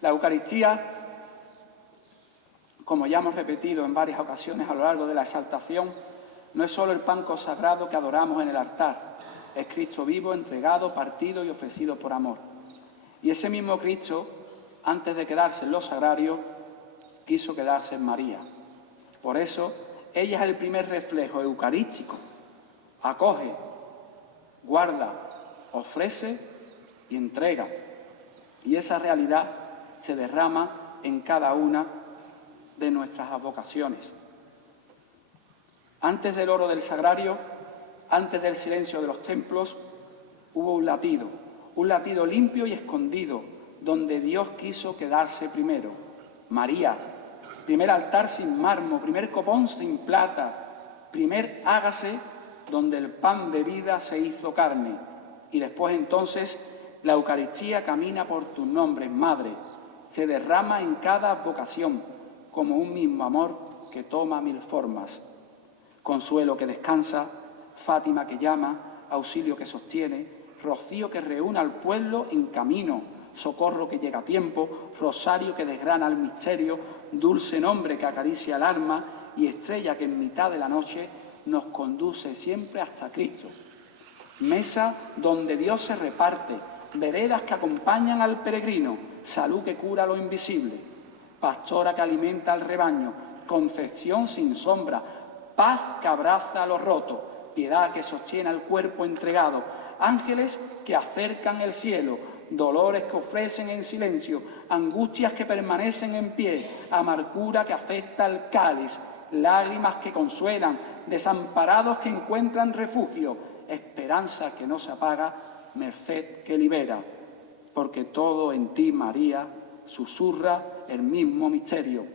La Eucaristía, como ya hemos repetido en varias ocasiones a lo largo de la exaltación, no es solo el pan consagrado que adoramos en el altar, es Cristo vivo, entregado, partido y ofrecido por amor. Y ese mismo Cristo, antes de quedarse en los sagrarios, quiso quedarse en María. Por eso, ella es el primer reflejo eucarístico. Acoge, guarda, ofrece y entrega. Y esa realidad se derrama en cada una de nuestras advocaciones. Antes del oro del sagrario, antes del silencio de los templos, hubo un latido limpio y escondido, donde Dios quiso quedarse primero. María, primer altar sin mármol, primer copón sin plata, primer hágase donde el pan de vida se hizo carne. Y después entonces la Eucaristía camina por tus nombres, Madre, se derrama en cada advocación como un mismo amor que toma mil formas. Consuelo que descansa, Fátima que llama, auxilio que sostiene, rocío que reúne al pueblo en camino, socorro que llega a tiempo, rosario que desgrana el misterio, dulce nombre que acaricia el alma y estrella que en mitad de la noche nos conduce siempre hasta Cristo. Mesa donde Dios se reparte, veredas que acompañan al peregrino, salud que cura lo invisible, pastora que alimenta al rebaño, concepción sin sombra, paz que abraza a lo roto, piedad que sostiene al cuerpo entregado, ángeles que acercan el cielo, dolores que ofrecen en silencio, angustias que permanecen en pie, amargura que afecta al cáliz, lágrimas que consuelan, desamparados que encuentran refugio, esperanza que no se apaga, merced que libera, porque todo en ti, María, susurra el mismo misterio.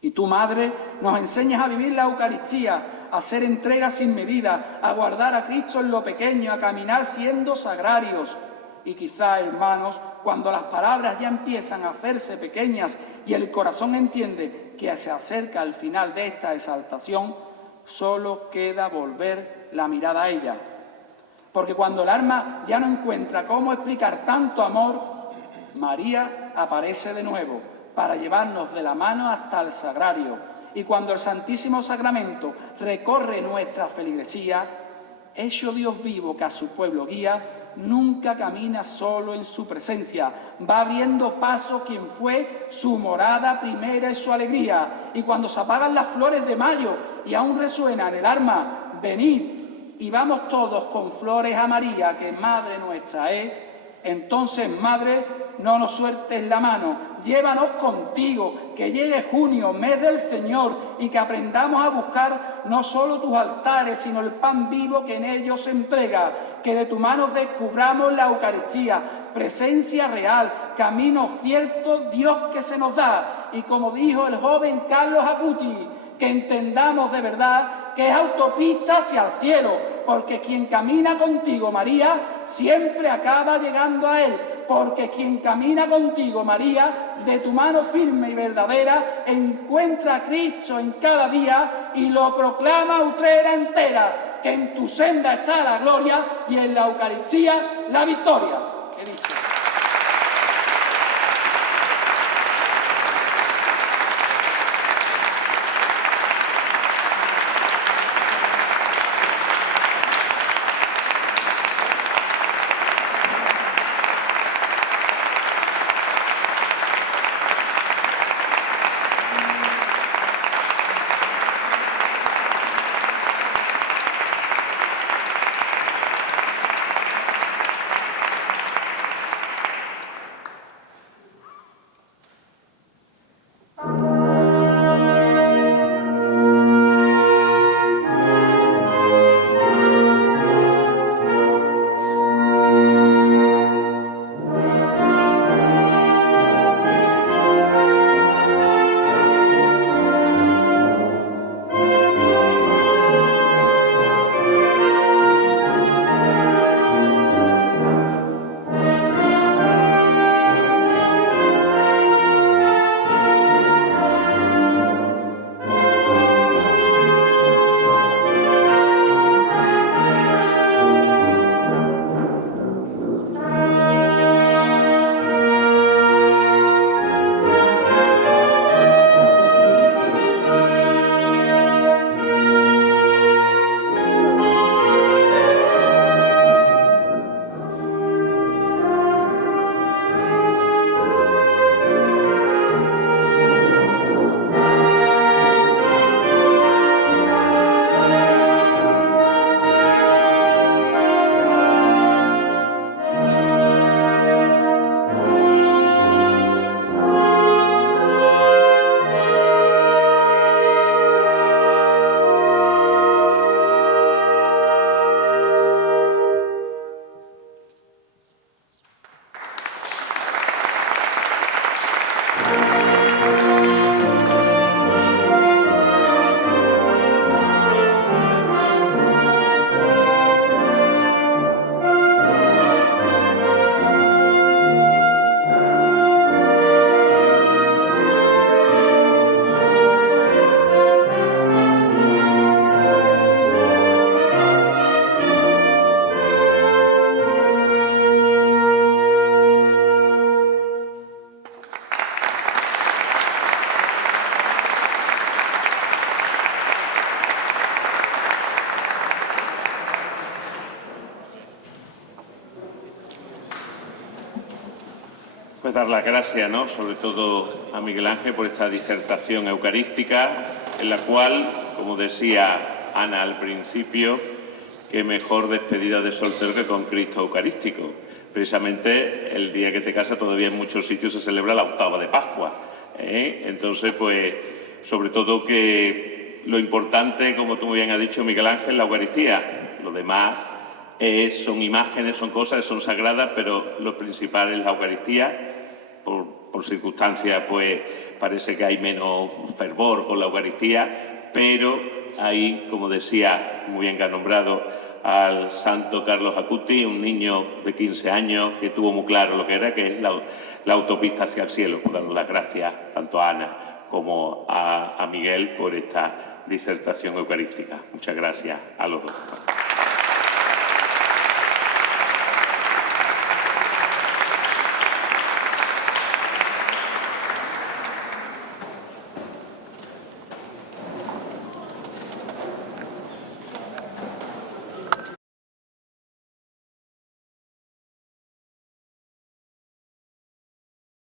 Y tú, Madre, nos enseñas a vivir la Eucaristía, a hacer entrega sin medida, a guardar a Cristo en lo pequeño, a caminar siendo sagrarios. Y quizá, hermanos, cuando las palabras ya empiezan a hacerse pequeñas y el corazón entiende que se acerca al final de esta exaltación, solo queda volver la mirada a ella. Porque cuando el alma ya no encuentra cómo explicar tanto amor, María aparece de nuevo para llevarnos de la mano hasta el sagrario. Y cuando el Santísimo Sacramento recorre nuestra feligresía, hecho Dios vivo que a su pueblo guía, nunca camina solo en su presencia, va abriendo paso quien fue su morada primera y su alegría. Y cuando se apagan las flores de mayo y aún resuena en el alma, venid y vamos todos con flores a María, que Madre nuestra es, entonces, Madre, no nos sueltes la mano, llévanos contigo, que llegue junio, mes del Señor, y que aprendamos a buscar no solo tus altares, sino el pan vivo que en ellos se entrega, que de tu mano descubramos la Eucaristía, presencia real, camino cierto, Dios que se nos da, y como dijo el joven Carlos Acuti, que entendamos de verdad que es autopista hacia el cielo, porque quien camina contigo, María, siempre acaba llegando a él, porque quien camina contigo, María, de tu mano firme y verdadera, encuentra a Cristo en cada día y lo proclama Utrera entera, que en tu senda está la gloria y en la Eucaristía la victoria. He dicho. dar las gracias, ¿no?, sobre todo a Miguel Ángel por esta disertación eucarística, en la cual, como decía Ana al principio, qué mejor despedida de soltero que con Cristo Eucarístico. Precisamente el día que te casas todavía en muchos sitios se celebra la octava de Pascua. Entonces, pues, sobre todo que lo importante, como tú muy bien has dicho, Miguel Ángel, la Eucaristía. Lo demás son imágenes, son cosas, son sagradas, pero lo principal es la Eucaristía. Por circunstancias, pues, parece que hay menos fervor con la Eucaristía, pero ahí, como decía, muy bien que ha nombrado al santo Carlos Acuti, un niño de 15 años que tuvo muy claro lo que era, que es la autopista hacia el cielo. Por dar las gracias tanto a Ana como a Miguel por esta disertación eucarística. Muchas gracias a los dos.